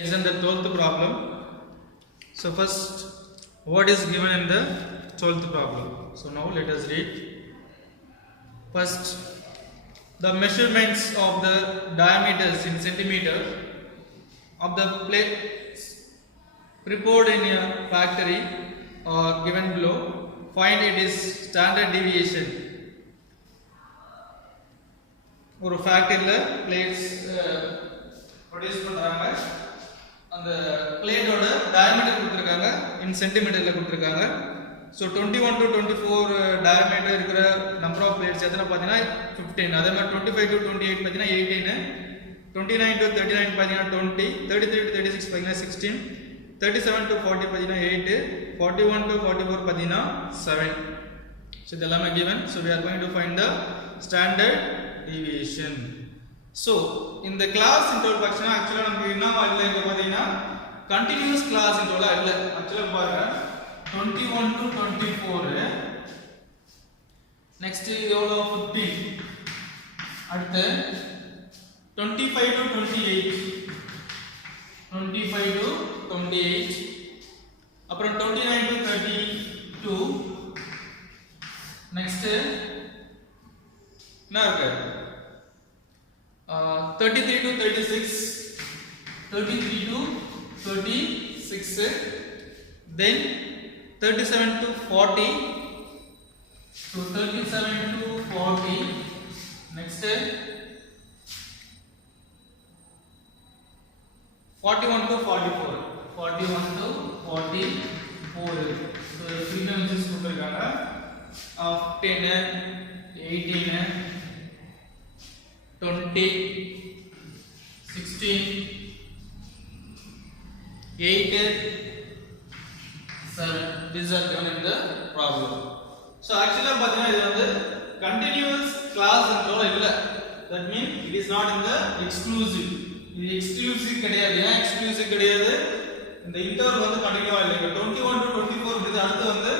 Listen the 12th problem. So first, what is given in the 12th problem? So now let us read. First, the measurements of the diameters in centimeter of the plates prepared in a factory are given below. Find its standard deviation. ஒரு ஃபேக்டரியில plates produce பண்றாங்க. அந்த பிளேட்டோட diameter கொடுத்திருக்காங்க, இன் சென்டிமீட்டர்ல கொடுத்திருக்காங்க. So 21 to 24 diameter இருக்கிற number of plates எத்தனை பார்த்தீங்கன்னா 15. அதே மாதிரி 25 to 28 பார்த்தீங்கன்னா 18, 29 to 39 பார்த்தீங்கன்னா 20, 33 to 36 பார்த்தீங்கன்னா 16, 37 to 40 பார்த்தீங்கன்னா 8, 41 to 44 பார்த்தீங்கன்னா 7. ஸோ இதெல்லாமே given. So we are going to find the standard deviation. So in the class introduction actually நமக்கு என்ன இல்ல இங்க பாத்தீங்கன்னா continuous class introல இல்ல. actually பாருங்க 21 to 24 next எவ்வளவு 15 அடுத்து 25 to 28 25 to 28 அப்புறம் 29 to 32 next என்ன இருக்கு 33 to 36 33 to 36 then 37 to 40 so 37 to 40 next 41 to 44 41 to 44 so frequencies கொடுத்திருக்காங்க 10 18 20 16 8 7 these are given in the problem. So actually பாத்தீங்கன்னா இது வந்து continuous class ன்றோல இல்ல. That means it is not in the exclusive. இது exclusive கிடையாது. ஏன் exclusive கிடையாது? இந்த இன்டர்வல் வந்து கண்டினியூவா இல்ல. 21 to 24 இது அடுத்து வந்து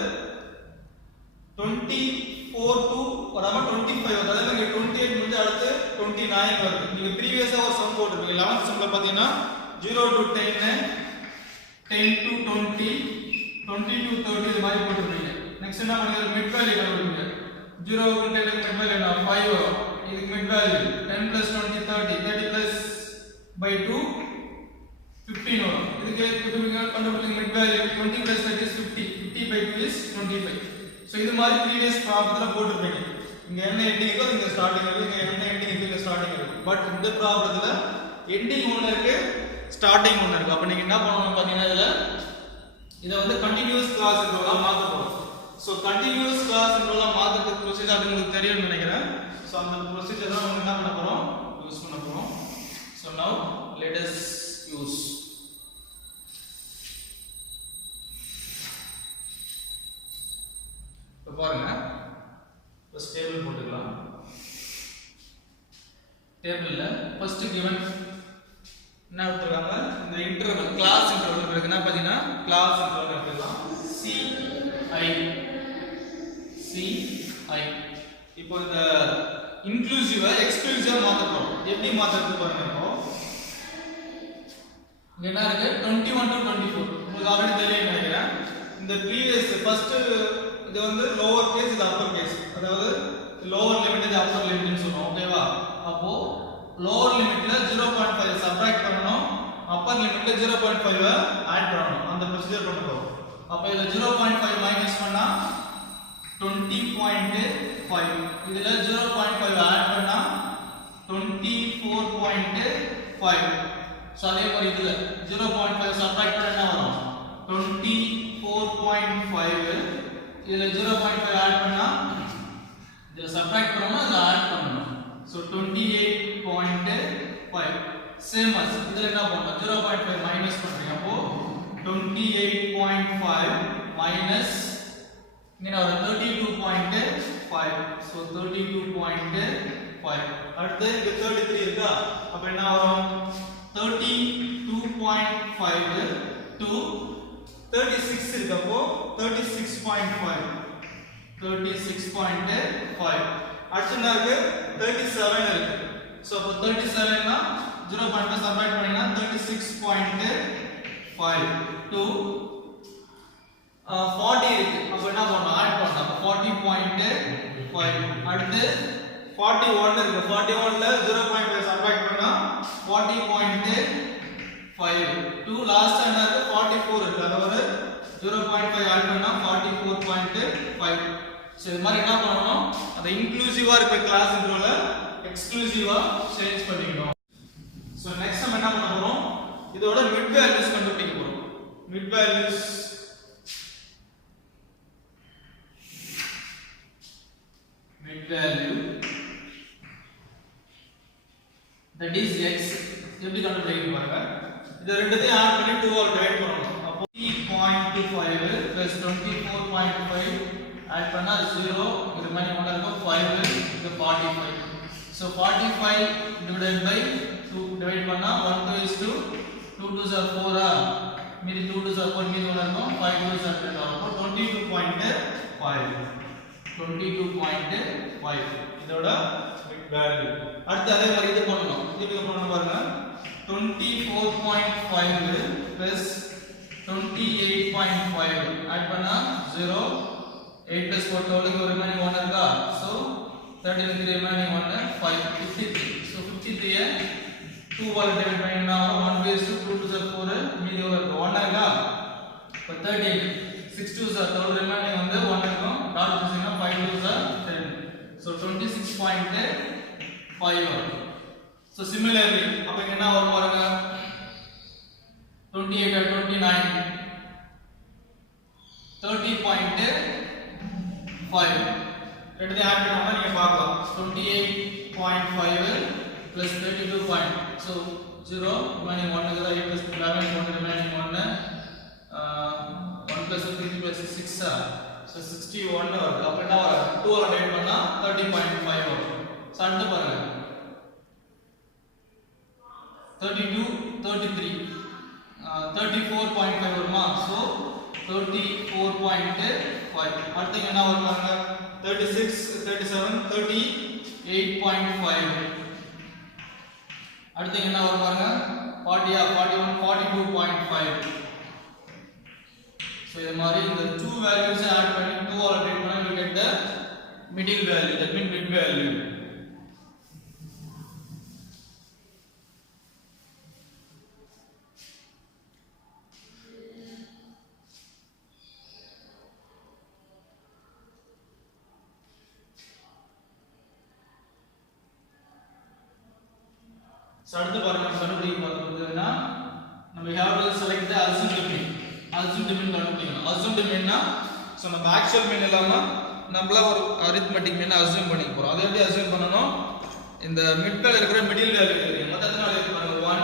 24 to அதாவது 25 அதாவது இங்க 28 முடிஞ்சு அடுத்து 29 வருது. நீங்க previous-ஆ ஒரு சம் போட்டுருப்பீங்க. 11th சம்ல பாத்தீங்கன்னா 0 to 10 10 to 20 20 to 30 இது மாதிரி போட்டுருப்பீங்க. நெக்ஸ்ட் என்ன பண்ணுவீங்க மிட் வேல்யூ கண்டுபிடிங்க. 0 க்கு 10 க்கு மிட் வேல்யூ என்ன 5 வரும். இதுக்கு mid value 10 plus 20 30 30 plus by 2 15 வரும். இதுக்கு கண்டுபிடிங்க mid value 20 plus 30 is 50 50 by 2 is 25. So இது மாதிரி previous ப்ராப்ளத்துல போட்டுருப்பீங்க. இங்க என்ன எண்டிங் இருக்கோ இங்க ஸ்டார்டிங் இருக்கு, இங்க என்ன எண்டிங் இருக்கோ இங்க ஸ்டார்டிங் இருக்கு. பட் இந்த ப்ராப்ளத்துல எண்டிங் ஒன்னு இருக்கு, ஸ்டார்டிங் ஒன்னு இருக்கு. அப்ப நீங்க என்ன பண்ணணும் பாத்தீங்கன்னா இத வந்து கண்டினியூஸ் கிளாஸ் ன்றோல மாத்த போறோம். சோ கண்டினியூஸ் கிளாஸ் ன்றோல மாத்துறதுக்கு ப்ரொசீஜர் அது உங்களுக்கு தெரியும்னு நினைக்கிறேன். சோ அந்த ப்ரொசீஜர் தான் நம்ம என்ன பண்ண போறோம் யூஸ் பண்ண போறோம். So now let us use இப்ப பாருங்க ஃபர்ஸ்ட் டேபிள் போட்டுக்கலாம். டேபிள்ல ஃபர்ஸ்ட் given என்ன கொடுத்திருக்காங்க இந்த இன்டர்வல் கிளாஸ் இன்டர்வல் இருக்கு. என்ன பாத்தீங்கன்னா கிளாஸ் இன்டர்வல் எடுத்துக்கலாம் ci இப்போ இந்த இன்க்ளூசிவ எக்ஸ்க்ளூசிவா மாத்த போறோம். எப்படி மாத்துறது பாருங்க. இப்போ இங்க என்ன இருக்கு 21 to 24 உங்களுக்கு ஆல்ரெடி தெரியும் நினைக்கிறேன். இந்த ப்ரீவியஸ் ஃபர்ஸ்ட் இது வந்து லோவர் கேஸ் இது அப்பர் கேஸ், அதாவது லோவர் லிமிட் இது அப்பர் லிமிட்னு சொல்றோம். ஓகேவா? அப்போ லோவர் லிமிட்ல 0.5 சப்ட்ராக்ட் பண்ணனும், அப்பர் லிமிட்ல 0.5 ஆட் பண்ணனும். அந்த ப்ரொசீஜர் பண்ண போறோம். அப்ப இதுல 0.5 மைனஸ் பண்ணா 20.5, இதுல 0.5 ஆட் பண்ணா 24.5. சோ அதே மாதிரி இதுல 0.5 சப்ட்ராக்ட் பண்ணா என்ன வரும் 24.5, இதுல 0.5 ஆட் பண்ணா இதுல சப்ட்ராக்ட் பண்ணனும், இதுல ஆட் பண்ணனும். So 28.5 same as இதுல என்ன பண்ணனும் 0.5 மைனஸ் பண்றீங்க. அப்போ 28.5 மைனஸ் இங்க ஒரு 32.5. So 32.5 அடுத்து இங்க 33 இருக்கா? அப்ப என்ன வரும் 32.5 to 36 இருக்கு. அப்போ 36.5 36.5 அடுத்து என்ன இருக்கு 37 இருக்கு. So அப்போ 37 னா 0.5 சப்ட்ராக்ட் பண்ணீங்கன்னா 36 36.5 to 40 இருக்கு. அப்ப என்ன பண்ணணும்? ஆட் பண்ணணும். அப்ப 40.5 அடுத்து 41 இருக்கு. 41 ல 0.5 சப்ட்ராக்ட் பண்ணா 40.5 to லாஸ்ட் என்ன இருக்கு? 44 இருக்கு. அத ஒரு 0.5 ஆட் பண்ணா 44.5. சோ இது மாதிரி என்ன பண்ணனும்? அத இன்க்ளூசிவா இருக்க கிளாஸ் இன்ட்ரோல எக்ஸ்க்ளூசிவா சேஞ்ச் பண்ணிக்கணும். சோ நெக்ஸ்ட் நம்ம என்ன பண்ண போறோம்? இதோட மிட் வேல்யூஸ் கண்டுபிடிக்க போறோம். Mid values value that is x எப்படி கண்டுபிடிக்க பாருங்க. இது ரெண்டுத்தையும் ஆட் பண்ணி 2 ஆல் டிவைட் பண்ணனும். அப்போ 3.25 plus 24.5 ஆட் பண்ணா 0 இது மாதிரி ஒண்ணா இருக்கும் 5 இது 45. so 45 divided by 2 டிவைட் பண்ணா 1 2 is 2 2 2s are 4 மீதி 2 2s are 4 மீதி ஒண்ணா இருக்கும் 5 2s are 10 அப்போ 22.5 இதோட மிட் வேல்யூ. அடுத்து அதே மாதிரி இது பண்ணனும். இது பண்ணனும் பாருங்க. 24.5 plus 28.5 ஆட் பண்ணா 0 8 plus 4 12 ஒரு ரிமைனிங் 1 இருக்கா. so 13 க்கு ரிமைனிங் 1 5 53. so 53 ஐ 2 ஆல் டிவைட் பண்ணினா 1 base 2 2 is 4 மீதி ஒரு 1 இருக்கா. இப்போ 13 6 2s are 12 remaining வந்து 1 இருக்கும். டாட் போட்டீங்கன்னா 5 2s are 10. so 26.5 வரும். so similarly அப்ப என்ன வரும் பாருங்க. 28 and 29 30.5 ரெண்டு ஆட் பண்ணா நீங்க பார்க்கலாம். 28.5 plus 32. so 0 remaining 1 is 8 plus 11 1 remaining 1 1 plus 3 plus 6 so 61 வருது. அப்ப என்ன வரும்? 2 ஆல் டிவைட் பண்ணா 30.5 வரும். சோ அடுத்து பாருங்க 32 33 34.5 வருமா. so 34.5 அடுத்து என்ன வரும் பாருங்க. 36 37 38.5 அடுத்து என்ன வரும் பாருங்க. 40 41 42.5. so இது மாதிரி இந்த two values add பண்ணி 2 ஆல் டிவைட் பண்ணா we get the middle value, that means mid value. so அடுத்து பாருங்க கண்டுபிடிக்க பார்த்தோம்னா நம்ம have to select the assumed mean. assumed mean கண்டுபிடிக்கணும். assumed meanனா சோ நம்ம actual mean இல்லாம நம்மள ஒரு arithmetic mean அஸ்யூம் பண்ணிக்க போறோம். அதை எப்படி அஸ்யூம் பண்ணனும்? இந்த மிட்ல இருக்கிற மிடில் வேல்யூ தெரியும். மொத்தம் எத்தனை வேல்யூ இருக்கு பாருங்க. 1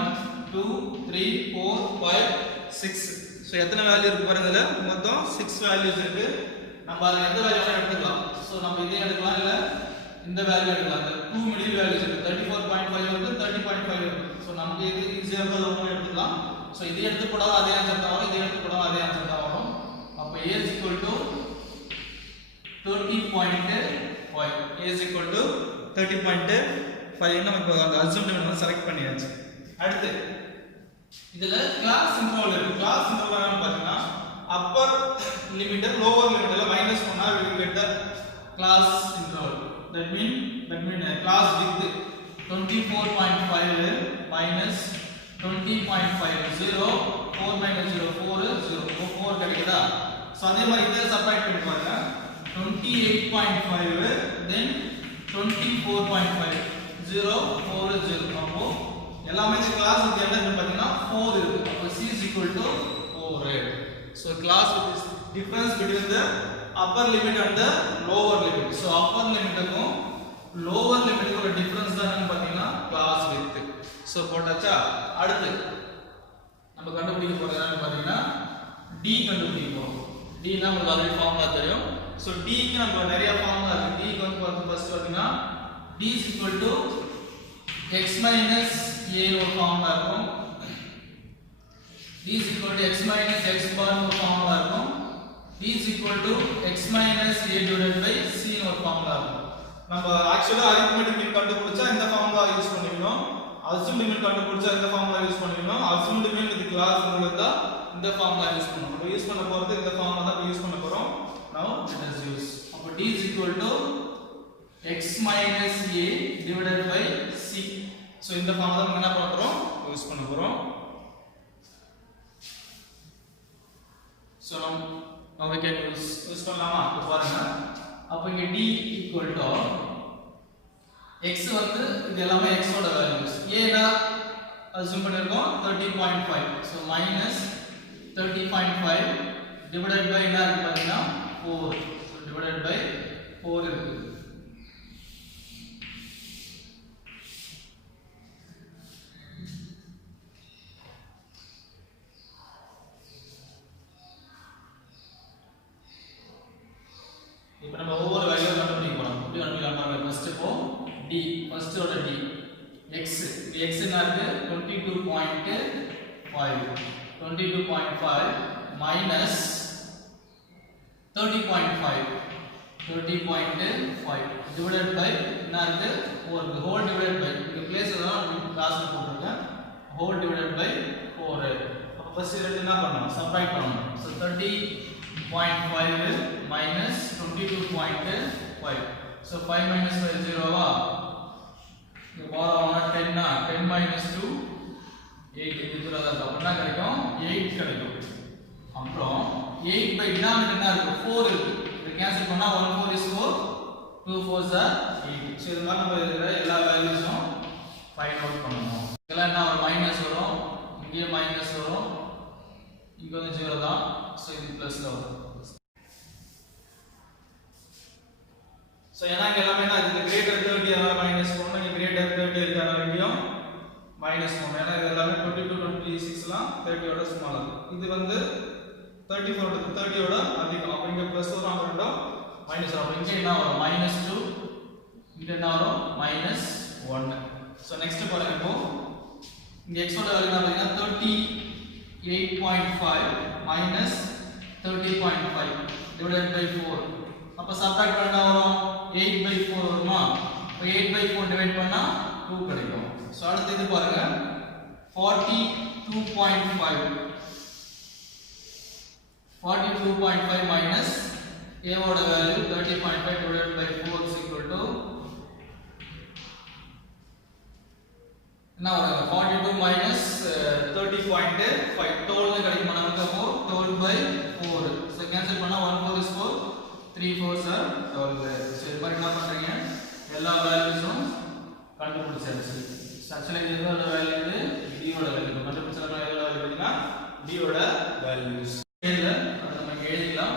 2 3 4 5 6. சோ எத்தனை வேல்யூ இருக்கு பாருங்க. இதுல மொத்தம் 6 வேல்யூஸ் இருக்கு. நம்ம அத எந்த வேல்யூ வேணா எடுத்துக்கலாம். சோ நம்ம இதே எடுக்கலாம் இல்ல இந்த வேல்யூ எடுக்கலாம். அந்த 2 மிடில் வேல்யூஸ் இருக்கு. 34.5 இருக்கு 30.5 இருக்கு. சோ நமக்கு இது ஈஸியா இருக்கறத எடுத்துக்கலாம். சோ இதை எடுத்து போடாம அதே ஆன்சர் தான் வரும். இதை எடுத்து போடாம அதே ஆன்சர் தான் வரும். அப்ப a is equal to 30.5 a is equal to 30.5 நம்ம அந்த அஸ்யூம்ட் வேல்யூ செலக்ட் பண்ணியாச்சு. அடுத்து இதுல கிளாஸ் இன்டர்வல் இருக்கு. கிளாஸ் இன்டர்வல் என்னன்னு பாத்தீங்கன்னா அப்பர் லிமிட் லோவர் லிமிட்ல மைனஸ் பண்ணா we will get the class interval. that mean class width 24.5 minus 20.5 0 4 minus 0 4 0 4 கிடைக்குதா. சோ அதே மாதிரி இத சப்ட்ராக்ட் பண்ணி பாருங்க. 28.5 then 24.5 0 4 0 அப்போ எல்லாமே இந்த கிளாஸ் வந்து என்ன பாத்தீங்கன்னா 4 இருக்கு. அப்போ c is equal to 4. so class is difference between the upper limit and the lower limit. so upper limit க்கும் lower limit க்கும் ஒரு டிஃபரன்ஸ் தான் என்னன்னு பாத்தீங்கன்னா class width. so போட்டாச்சா. அடுத்து நம்ம கண்டுபிடிக்க போறது என்னன்னு பாத்தீங்கன்னா d கண்டுபிடிக்க போறோம். d னா உங்களுக்கு ஆல்ரெடி ஃபார்முலா தெரியும். so d க்கு நம்ம நிறைய ஃபார்முலா இருக்கு. d க்கு வந்து ஃபர்ஸ்ட் பாத்தீங்கன்னா d is equal to x minus a ஒரு ஃபார்முலா இருக்கும். d is equal to x minus x bar ஒரு ஃபார்முலா இருக்கும். d is equal to x minus a divided by c ஒரு ஃபார்முலா இருக்கும். நம்ம ஆக்சுவலா அரித்மெட்டிக் மீன் கண்டுபிடிச்சா இந்த ஃபார்முலா யூஸ் பண்ணிக்கணும். assumed mean கண்டுபிடிச்சா இந்த ஃபார்முலா யூஸ் பண்ணிக்கணும். assumed mean with class உங்களுக்கு தான் இந்த ஃபார்முலா யூஸ் பண்ணணும். நம்ம யூஸ் பண்ண போறது இந்த ஃபார்முலா தான் யூஸ் பண்ண போறோம். now let us use. அப்ப d is equal to x minus a divided by c. so இந்த ஃபார்முலா நம்ம என்ன பண்ண போறோம் யூஸ் பண்ண போறோம். so now we can use பண்ணலாமா அப்ப பாருங்க. அப்ப இங்க d equal to x வந்து இது எல்லாமே x ஓட வேல்யூஸ். a னா அஸ்யூம் பண்ணிருக்கோம் 30.5. so minus 30.5 divided by என்ன இருக்கு பாத்தீங்கன்னா 4. so divided by 4 இருக்கு. இப்போ நம்ம ஒவ்வொரு வேல்யூ கண்டுபிடிக்க போறோம். எப்படி கண்டுபிடிக்கலாம் பாருங்க. ஃபர்ஸ்ட் இப்போ d ஃபர்ஸ்ட் ஓட d x என்ன இருக்கு 22.5 minus 30.5 divided by என்ன இருக்கு 4 whole divided by இந்த பிளேஸ் தான் கிளாஸ்ல போட்டுருக்கேன் whole divided by 4. அப்ப ஃபர்ஸ்ட் இத என்ன பண்ணனும் சப்ட்ராக்ட் பண்ணனும். so 30.5 minus 22.5. so 5 minus 5 0 வா இங்க பாருங்க 10 னா 10 minus 2 8 இதுல தான் அப்ப என்ன கிடைக்கும் 8 கிடைக்கும். அப்புறம் 8 by டினாமினேட்டர் என்ன இருக்கு 4 இருக்கு. இத கேன்சல் பண்ணா 1 4 is 4 2 4s are 8. சோ இது மாதிரி நம்ம இதுல எல்லா வேல்யூஸும் ஃபைண்ட் அவுட் பண்ணனும். இதெல்லாம் என்ன ஒரு மைனஸ் வரும் இங்க மைனஸ் வரும் இங்க வந்து 0 தான். சோ இது பிளஸ்ல வரும். சோ ஏனா இங்க எல்லாமே என்ன இது கிரேட்டர் 30 அதனால மைனஸ் 1 இங்க கிரேட்டர் 30 இருக்கனால இங்கேயும் மைனஸ் 1. ஏனா இது எல்லாமே 22 26லாம் 30 ஓட ஸ்மாலர். இது வந்து 34 30 ஓட அதிகம். அப்ப இங்க பிளஸ் வரும் அங்க ரெண்டும் மைனஸ் வரும். இங்க என்ன வரும் -2 இங்க என்ன வரும் -1. சோ நெக்ஸ்ட் பாருங்க இப்போ இங்க x ஓட வேல்யூ என்ன பாத்தீங்கன்னா 38.5 minus 30.5 divided by 4. அப்ப சப்ட்ராக்ட் பண்ணா வரும் 8 by 4 வருமா. அப்ப 8 by 4 டிவைட் பண்ணா 2 கிடைக்கும். சோ அடுத்து இது பாருங்க 42.5 minus a ஓட value 30.5 divided by 4 is equal to என்ன வரும் 42 minus 30.5 12 கிடைக்கும் நமக்கு. அப்போ 12 by 4. சோ கேன்சல் பண்ணா 1 4 is 4 3 4s are 12. சோ இது மாதிரி என்ன பண்றீங்க எல்லா வேல்யூஸும் கண்டுபிடிச்சாச்சு. ஆக்சுவலா இது எதோட வேல்யூ இது d ஓட வேல்யூ கண்டுபிடிச்சா எதோட வேல்யூ பாத்தீங்கன்னா d ஓட வேல்யூஸ். இல்ல அத நம்ம எழுதிக்கலாம்.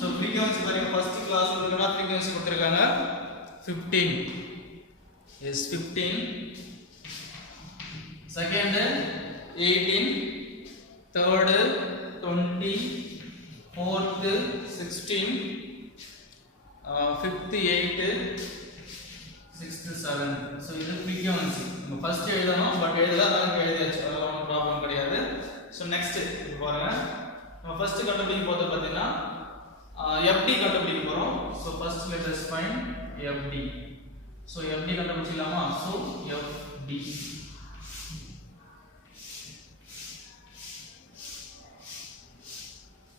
சோ ஃப்ரீக்வென்சி பாருங்க ஃபர்ஸ்ட் கிளாஸ்ல இருக்கனா ஃப்ரீக்வென்சி கொடுத்திருக்காங்க 15 is 15. second 18 third 20 fourth 16 fifth 8 sixth 7. so இது frequency நம்ம ஃபர்ஸ்ட் எழுதணும் பட் எழுதலாம் நான் எழுதியாச்சு அதெல்லாம் ஒன்றும் ப்ராப்ளம் கிடையாது. so next இது பாருங்க நம்ம ஃபர்ஸ்ட் கண்டுபிடிக்க போறது பாத்தீங்கன்னா fd கண்டுபிடிக்க போறோம். so first let us find fd. so fd கண்டுபிடிச்சலாமா. so fd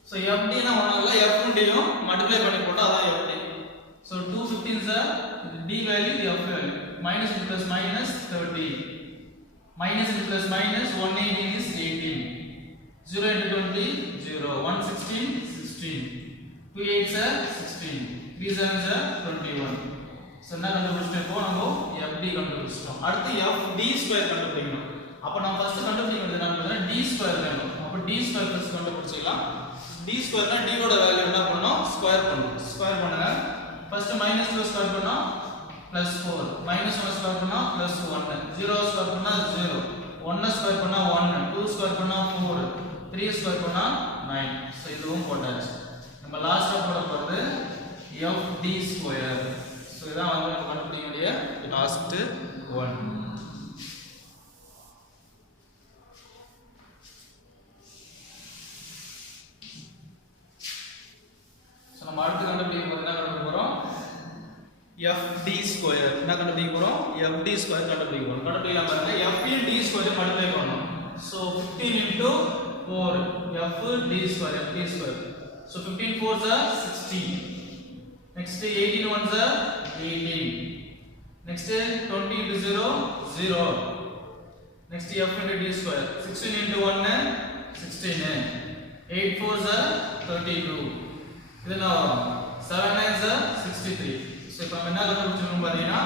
so fd னா ஒண்ணுல f and d யும் மல்டிப்ளை பண்ணி போட்டா அதான் fd. so 2 15s are d value the f value minus into plus minus 30 minus into plus minus 118 is 18 0 into 20 0 116 16 2 8s are 16 3 7s are 21. so என்ன கண்டுபிடிச்சிட்டோம் இப்போ நம்ம fd கண்டுபிடிச்சிட்டோம். அடுத்து fd ஸ்கொயர் கண்டுபிடிக்கணும். அப்ப நான் ஃபர்ஸ்ட் கண்டுபிடிக்கிறது என்னன்னா d ஸ்கொயர் வேணும். அப்ப d ஸ்கொயர் ஃபர்ஸ்ட் கண்டுபிடிச்சிடலாம். d ஸ்கொயர்னா d ஓட வேல்யூ என்ன பண்ணனும் ஸ்கொயர் பண்ணனும். ஸ்கொயர் பண்ணுங்க. ஃபர்ஸ்ட் -2 ஸ்கொயர் பண்ணா +4 -1 ஸ்கொயர் பண்ணா +1 0 ஸ்கொயர் பண்ணா 0 1 ஸ்கொயர் பண்ணா 1 2 ஸ்கொயர் பண்ணா 4 3 ஸ்கொயர் பண்ணா 9. சோ இதுவும் போட்டாச்சு. நம்ம லாஸ்டா போட போறது fd ஸ்கொயர். சோ இதான் வந்து நம்ம கண்டுபிடிக்க வேண்டிய லாஸ்ட் ஒன். நம்ம அடுத்து கண்டுபிடிக்க போறது என்ன கண்டுபிடிக்க போறோம் fd ஸ்கொயர். என்ன கண்டுபிடிக்க போறோம் FD ஸ்கொயர் கண்டுபிடிக்கணும். கண்டுபிடிக்கலாம் பாருங்க. F இன் D ஸ்கொயர் மல்டிப்ளை பண்ணனும். So 15 into 4 FD square FD square. So 15 4s are 16. Next 18 1s are 18. Next 20 into 0 0. Next F into D square. 16 into 1 16. 8 4s are 32. இது என்ன வரும்? 7 9s are 63. So இப்போ நம்ம என்ன கண்டுபிடிச்சோம் பாத்தீங்கன்னா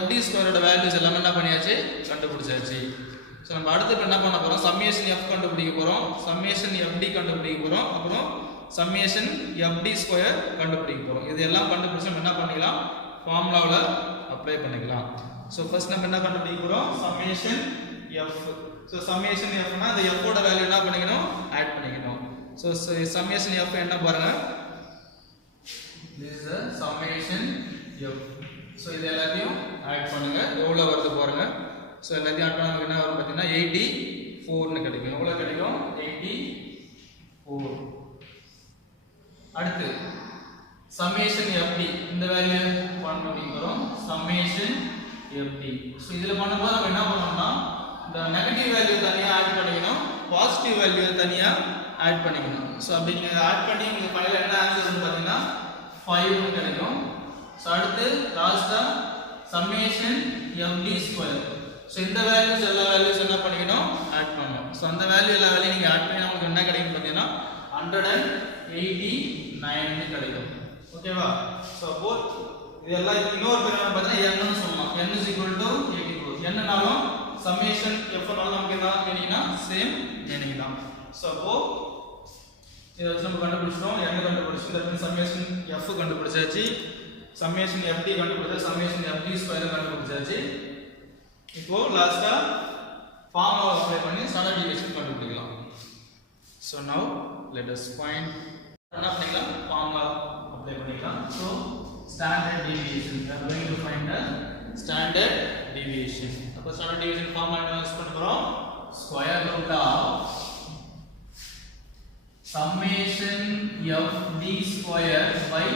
FD ஸ்கொயரோட வேல்யூஸ் எல்லாம் என்ன பண்ணியாச்சு கண்டுபிடிச்சாச்சு. சோ நம்ம அடுத்து என்ன பண்ண போறோம்? சம்மேஷன் F கண்டுபிடிக்க போறோம், சம்மேஷன் FD கண்டுபிடிக்க போறோம், அப்புறம் சம்மேஷன் FD ஸ்கொயர் கண்டுபிடிக்க போறோம். இதெல்லாம் கண்டுபிடிச்சு நம்ம என்ன பண்ணிக்கலாம்? ஃபார்முலாவுல அப்ளை பண்ணிக்கலாம். சோ ஃபர்ஸ்ட் நம்ம என்ன கண்டுபிடிக்க போறோம்? Summation F. So summation F னா இந்த F ஓட வேல்யூ என்ன பண்ணிக்கணும்? ஆட் பண்ணிக்கணும். சோ சம்மேஷன் F என்ன பாருங்க. This is the summation F. So இது எல்லாத்தையும் ஆட் பண்ணுங்க. எவ்வளவு வருது பாருங்க. சோ எல்லாத்தையும் ஆட் பண்ணா என்ன வரும் பாத்தீங்கன்னா 84 ன்னு கிடைக்கும். எவ்வளவு கிடைக்கும்? 84. அடுத்து சம்மேஷன் FD இந்த வேல்யூ கண்டுபிடிக்க போறோம். Summation FD. சோ இதுல பண்ணும்போது நம்ம என்ன பண்ணனும்னா இந்த நெகட்டிவ் வேல்யூ தனியா ஆட் பண்ணிக்கணும், பாசிட்டிவ் வேல்யூ தனியா ஆட் பண்ணிக்கணும். சோ அப்படி நீங்க ஆட் பண்ணி உங்களுக்கு ஃபைனல் என்ன ஆன்சர் வரும்னு பாத்தீங்கன்னா 5 ன்னு கிடைக்கும். சோ அடுத்து லாஸ்டா சம்மேஷன் FD ஸ்கொயர். சோ இந்த வேல்யூஸ் எல்லா வேல்யூஸ் என்ன பண்ணிக்கணும்? ஆட் பண்ணனும். சோ அந்த வேல்யூ எல்லா வேல்யூ நீங்க ஆட் பண்ணா உங்களுக்கு என்ன கிடைக்கும் பாத்தீங்கன்னா 189 ன்னு கிடைக்கும். ஓகேவா? சோ போத் இதெல்லாம் இன்னொரு பேர் என்ன பார்த்தா n ன்னு சொல்லலாம். n is equal to 84. n னாலும் சம்மேஷன் F னாலும் நமக்கு என்ன மீனிங்னா சேம் மீனிங் தான். சோ அப்போ இத வச்சு நம்ம கண்டுபிடிச்சோம். n கண்டுபிடிச்சோம். தட் மீன்ஸ் சம்மேஷன் F கண்டுபிடிச்சாச்சு. சம்மேஷன் FD கண்டுபிடிச்சா சம்மேஷன் FD ஸ்கொயர் கண்டுபிடிச்சாச்சு. இப்போ லாஸ்டா ஃபார்முலா அப்ளை பண்ணி ஸ்டாண்டர்ட் டீவியேஷன் கண்டுபிடிக்கலாம். So now let us find என்ன பண்ணிக்கலாம்? ஃபார்முலா அப்ளை பண்ணிக்கலாம். So standard deviation, we are going to find the standard deviation. அப்ப standard deviation ஃபார்முலா என்ன யூஸ் பண்ண போறோம்? square root of summation FD square by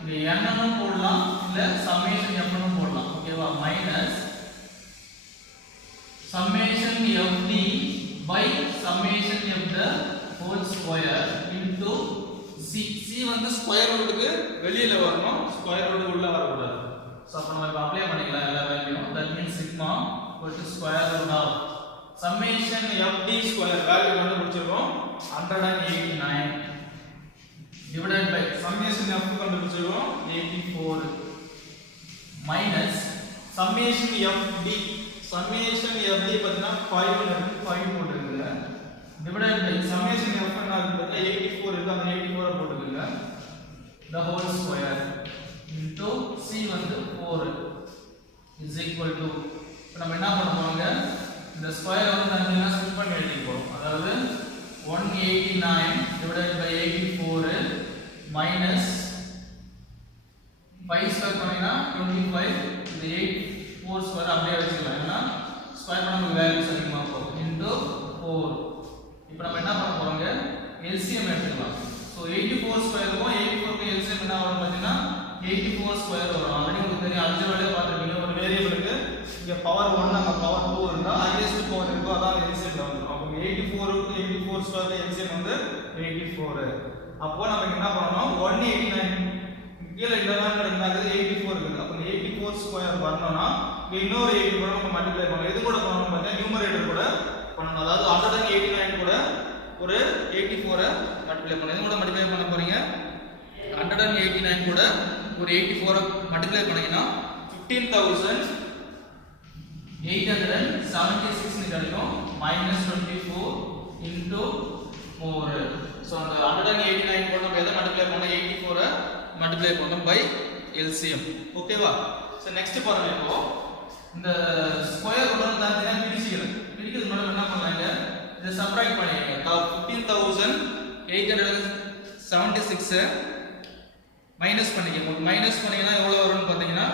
இந்த n ன்னு போடலாம் இல்ல summation f ன்னு போடலாம். ஓகேவா? Minus summation FD by summation of the whole square into c. c வந்து ஸ்கொயர் ரூட்டுக்கு வெளியில வரணும், ஸ்கொயர் ரூட் உள்ள வர கூடாது. சோ அப்ப நம்ம இப்ப அப்ளை பண்ணிக்கலாம் எல்லா வேல்யூவும். That means sigma equal to square root of summation FD square value கண்டுபிடிச்சிரோம் 189 divided by summation f கண்டுபிடிச்சிரோம் 84 minus summation FD summation FD பார்த்தீங்கன்னா 5 இருக்கு, 5 போட்டுருங்க. divided by summation f என்ன ஆகுது பார்த்தா 84 இருக்கு, அந்த 84 போட்டுருங்க. the whole square into c வந்து 4 is equal to இப்போ நம்ம என்ன பண்ண போறோம்ங்க? இந்த ஸ்கொயர் வந்து தனியா ஸ்ப்ளிட் பண்ணி எழுதிக்க போறோம். அதாவது 189 divided by 84 minus 5 ஸ்கொயர் பண்ணீங்கன்னா 25 இந்த 84 ஸ்கொயர் அப்படியே வச்சுக்கலாம். ஏன்னா ஸ்கொயர் பண்ண வேல்யூஸ் அதிகமா போகும் into 4. இப்போ நம்ம என்ன பண்ண போறோம்ங்க? LCM எடுத்துக்கலாம். சோ 84 ஸ்கொயருக்கும் 84 க்கு LCM என்ன வரும் பாத்தீங்கன்னா 84 ஸ்கொயர் வரும். ஆல்ரெடி உங்களுக்கு தெரியும், அல்ஜிப்ரால பார்த்திருப்பீங்க. ஒரு வேரியபிளுக்கு இங்க பவர் 1 அங்க பவர் 2 இருந்தா ஹையஸ்ட் பவர் இருக்கோ அதான் LCM வரும். அப்போ 84 க்கு 84 ஸ்கொயர் LCM வந்து 84. அப்போ நம்ம என்ன பண்ணனும்? 189 கீழ இந்த மாதிரி இருந்தாங்க 84 இருக்கு. அப்போ 84 ஸ்கொயர் வரணும்னா இன்னொரு 84 நம்ம மல்டிப்ளை பண்ணனும். எது கூட பண்ணனும் பார்த்தா நியூமரேட்டர் கூட பண்ணனும். அதாவது 189 கூட ஒரு 84 மல்டிப்ளை பண்ணனும். எது கூட மல்டிப்ளை பண்ண போறீங்க? 189 கூட ஒரு 84 மல்டிப்ளை பண்ணீங்கன்னா 15876 ன்னு கிடைக்கும். -24 into 4. சோ அந்த 189 கூட நம்ம எதை மல்டிப்ளை பண்ணோம்? 84 மல்டிப்ளை பண்ணோம் by LCM. ஓகேவா? சோ நெக்ஸ்ட் பாருங்க. இப்போ இந்த ஸ்கொயர் ரூட் தான் தனியா பிரிச்சிக்கலாம். பிரிக்கிறது மூலம் என்ன பண்ணலாம்ங்க? இத சப்ட்ராக்ட் பண்ணிடுங்க. 15876 மைனஸ் பண்ணிக்கங்க. மைனஸ் பண்ணீங்கன்னா எவ்வளவு வரும்னு பாத்தீங்கன்னா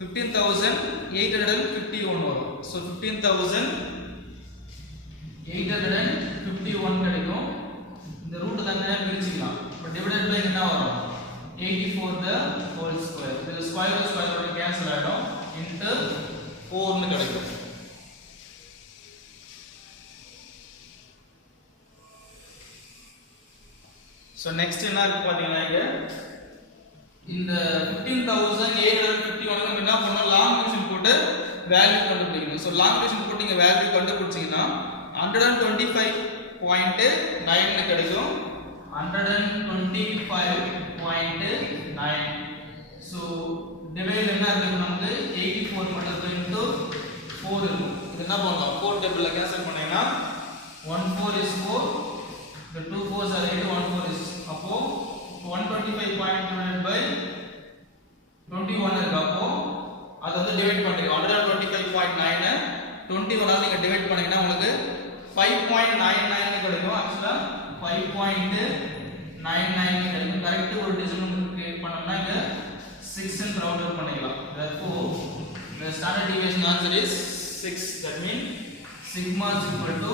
15851 வரும். சோ 15851 கிடைக்கும். இந்த ரூட் தான் பிரிச்சிக்கலாம். இப்போ டிவைடட் பை என்ன வரும்? 84 the whole square. இது ஸ்கொயர் ஸ்கொயர் கேன்சல் ஆயிடும். into 4 னு கிடைக்கும். So next என்ன இருக்கு பாத்தீங்கன்னா இங்க இந்த 15851 க்கு என்ன பண்ணனும் லாங் டிவிஷன் போட்டு வேல்யூ கண்டுபிடிக்கணும். So லாங் டிவிஷன் போட்டு இங்க வேல்யூ கண்டுபிடிச்சீங்கன்னா 125.9 னு கிடைக்கும். 125.9. So டிவைட் என்ன இருக்கு நமக்கு 84 மட்டும் into 4 இருக்கும். இது என்ன பண்ணலாம் 4 டேபிள்ல கேன்சல் பண்ணீங்கன்னா 1 4 is 4. The 2 4s are 8, 1 4 is அப்போ 125.9 by 21 இருக்கு. அப்போ அத வந்து டிவைட் பண்றீங்க. 125.9 21 ஆல நீங்க டிவைட் பண்ணீங்கன்னா உங்களுக்கு 5.99 னு கிடைக்கும். एक्चुअली 5.99 னு கிடைக்கும். கரெக்ட் ஒரு டெசிமல் கிரியேட் பண்ணோம்னா இங்க 6 ன்னு ரவுண்ட் அப் பண்ணிக்கலாம். Therefore the standard deviation answer is 6. That means sigma is equal to